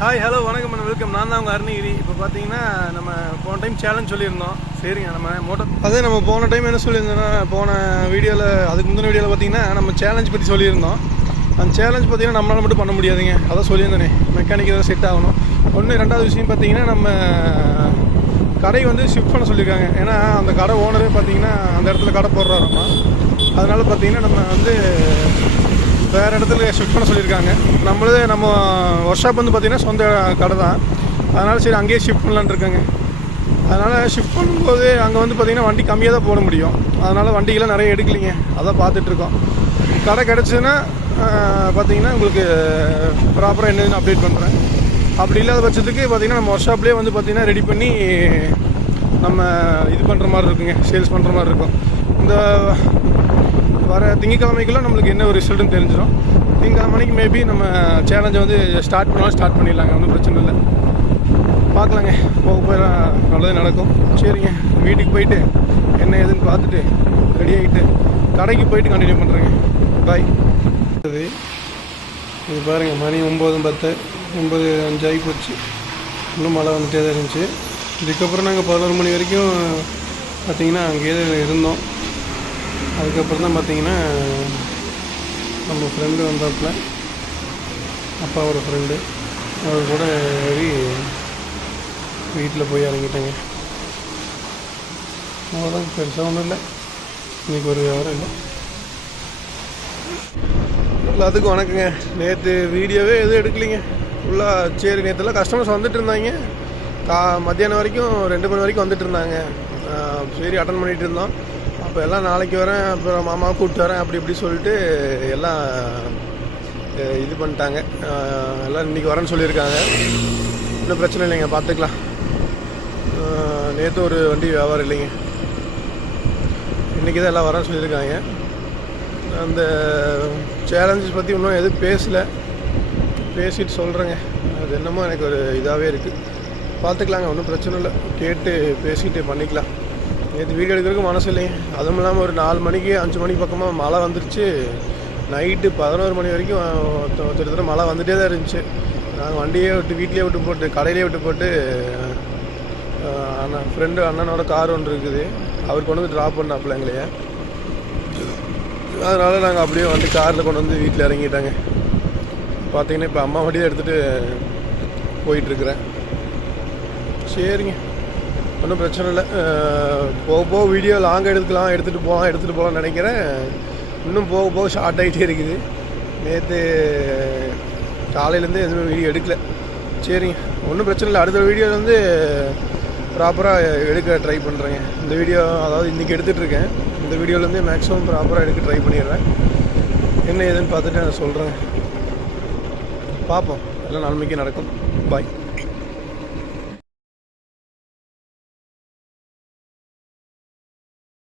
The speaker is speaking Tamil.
ஹாய் ஹலோ வணக்கம் மேடம் வெல்கம் நான் தான் உங்கள் அருணகிரி. இப்போ பார்த்தீங்கன்னா நம்ம போன டைம் சேலஞ்ச் சொல்லியிருந்தோம். சரிங்க நம்ம மோட்டோ அதே நம்ம போன டைம் என்ன சொல்லியிருந்தோம்னா போன வீடியோவில் அதுக்கு முந்தின வீடியோவில் பார்த்தீங்கன்னா நம்ம சேலஞ்ச் பற்றி சொல்லியிருந்தோம். அந்த சேலஞ்ச் பார்த்தீங்கன்னா நம்மளால் மட்டும் பண்ண முடியாதுங்க. அதான் சொல்லியிருந்தேனே. மெக்கானிக் ஏதாவது செட் ஆகணும். ஒன்று ரெண்டாவது விஷயம் பார்த்தீங்கன்னா நம்ம கடை வந்து ஷிஃப்ட் பண்ண சொல்லியிருக்காங்க. ஏன்னா அந்த கடை ஓனரே பார்த்தீங்கன்னா அந்த இடத்துல கடை போடுறாராம்மா அதனால் பார்த்தீங்கன்னா நம்ம வந்து வேறு இடத்துல ஷிஃப்ட் பண்ண சொல்லியிருக்காங்க. நம்மளது நம்ம ஒர்க் ஷாப் வந்து பார்த்திங்கன்னா சொந்த கடை தான் அதனால் சரி அங்கேயே ஷிஃப்ட் பண்ணலான்னு இருக்காங்க. அதனால் ஷிஃப்ட் பண்ணும்போது அங்கே வந்து பார்த்திங்கன்னா வண்டி கம்மியாக தான் போட முடியும். அதனால் வண்டிகள்லாம் நிறைய எடுக்கலைங்க. அதான் பார்த்துட்ருக்கோம் கடை கிடச்சதுன்னா பார்த்திங்கன்னா உங்களுக்கு ப்ராப்பராக என்னதுன்னு அப்டேட் பண்ணுறேன் அப்படி இல்லாத பட்சத்துக்கு பார்த்திங்கன்னா நம்ம ஒர்க் ஷாப்லேயே வந்து பார்த்திங்கன்னா ரெடி பண்ணி நம்ம இது பண்ணுற மாதிரி இருக்குங்க. சேல்ஸ் பண்ணுற மாதிரி இருக்கும். இந்த வர திங்கக்கிழமைக்குள்ளே நம்மளுக்கு என்ன ஒரு ரிசல்ட்னு தெரிஞ்சிடும் திங்கக்கிழமைக்கு மேபி நம்ம சேலஞ்சை வந்து ஸ்டார்ட் பண்ணாலும் ஸ்டார்ட் பண்ணிடலாங்க ஒன்றும் பிரச்சனை இல்லை. பார்க்கலாங்க போக போய் நல்லது நடக்கும். சரிங்க வீட்டுக்கு போயிட்டு என்ன ஏதுன்னு பார்த்துட்டு ரெடி ஆகிட்டு கடைக்கு போயிட்டு கண்டினியூ பண்ணுறேங்க பாய் இது பாருங்கள் மணி ஒம்பது பத்து ஒம்பது அஞ்சாகி போச்சு. இன்னும் மழை வந்துட்டே தான் இருந்துச்சு. இதுக்கப்புறம் நாங்கள் பதினோரு மணி வரைக்கும் பார்த்திங்கன்னா அங்கேயே தான் இருந்தோம். அதுக்கப்புறம் தான் பார்த்தீங்கன்னா நம்ம ஃப்ரெண்டு வந்தாப்புல. அப்பாவோட ஃப்ரெண்டு அவர் கூட ஏறி வீட்டில் போய் இறங்கிட்டேங்க. அவ்வளோதான் பெருசாக ஒன்றும் இல்லை. இன்றைக்கி ஒரு விவரம் இல்லை. எல்லாத்துக்கும் வணக்கங்க. நேற்று வீடியோவே எதுவும் எடுக்கலைங்க. ஃபுல்லாக சரி நேற்றுலாம் கஸ்டமர்ஸ் வந்துட்டு இருந்தாங்க. கா மத்தியானம் வரைக்கும் ரெண்டு மணி வரைக்கும் வந்துட்டு இருந்தாங்க. சரி அட்டன் பண்ணிகிட்டு இருந்தோம். அப்போ எல்லாம் நாளைக்கு வரேன் அப்புறம் மாமா கூப்பிட்டு வரேன் அப்படி இப்படி சொல்லிட்டு எல்லாம் இது பண்ணிட்டாங்க. எல்லாம் இன்றைக்கி வரேன்னு சொல்லியிருக்காங்க. இன்னும் பிரச்சனை இல்லைங்க பார்த்துக்கலாம் நேற்று ஒரு வண்டி வியாபாரம் இல்லைங்க. இன்றைக்கி தான் எல்லாம் வரேன்னு சொல்லியிருக்காங்க. அந்த சேலஞ்சஸ் பற்றி இன்னும் எதுவும் பேசலை. பேசிட்டு சொல்கிறேங்க அது என்னமோ எனக்கு ஒரு இதாகவே இருக்குது பார்த்துக்கலாங்க ஒன்றும் பிரச்சனை இல்லை. கேட்டு பேசிகிட்டு பண்ணிக்கலாம். நேற்று வீடியோ எடுக்கிறதுக்கு மனசு இல்லைங்க அதுவும் இல்லாமல் ஒரு நாலு மணிக்கு அஞ்சு மணிக்கு பக்கமாக மழை வந்துருச்சு. நைட்டு பதினோரு மணி வரைக்கும் ஒருத்த- மழை வந்துட்டே தான் இருந்துச்சு. நாங்கள் வண்டியே விட்டு வீட்லேயே விட்டு போட்டு கடையிலே விட்டு போட்டு அண்ணன் ஃப்ரெண்டு அண்ணனோட கார் ஒன்று இருக்குது. அவர் கொண்டு வந்து ட்ராப் பண்ணாப்புல எங்களையே. அதனால் நாங்கள் அப்படியே வந்து காரில் கொண்டு வந்து வீட்டில் இறங்கிட்டாங்க. பார்த்தீங்கன்னா இப்போ அம்மா வண்டியை எடுத்துகிட்டு போயிட்டுருக்குறேன் சரிங்க. ஒன்றும் பிரச்சனை இல்லை. போக போக வீடியோ லாங் எடுத்துக்கலாம் எடுத்துகிட்டு போகலாம் எடுத்துகிட்டு போகலாம்னு நினைக்கிறேன். இன்னும் போக போக ஷார்ட் ஆகிட்டே இருக்குது. நேற்று காலையிலேருந்து எதுவுமே வீடியோ எடுக்கல. சரிங்க ஒன்றும் பிரச்சனை இல்லை. அடுத்த வீடியோ வந்து ப்ராப்பராக எடுக்க ட்ரை பண்ணுறேங்க இந்த வீடியோ அதாவது இன்றைக்கி எடுத்துகிட்ருக்கேன் இந்த வீடியோலேருந்து மேக்ஸிமம் ப்ராப்பராக எடுக்க ட்ரை பண்ணிடுறேன். என்ன ஏதுன்னு பார்த்துட்டு நான் சொல்கிறேன் பார்ப்போம். எல்லாம் நன்மைக்கு நடக்கும். பாய்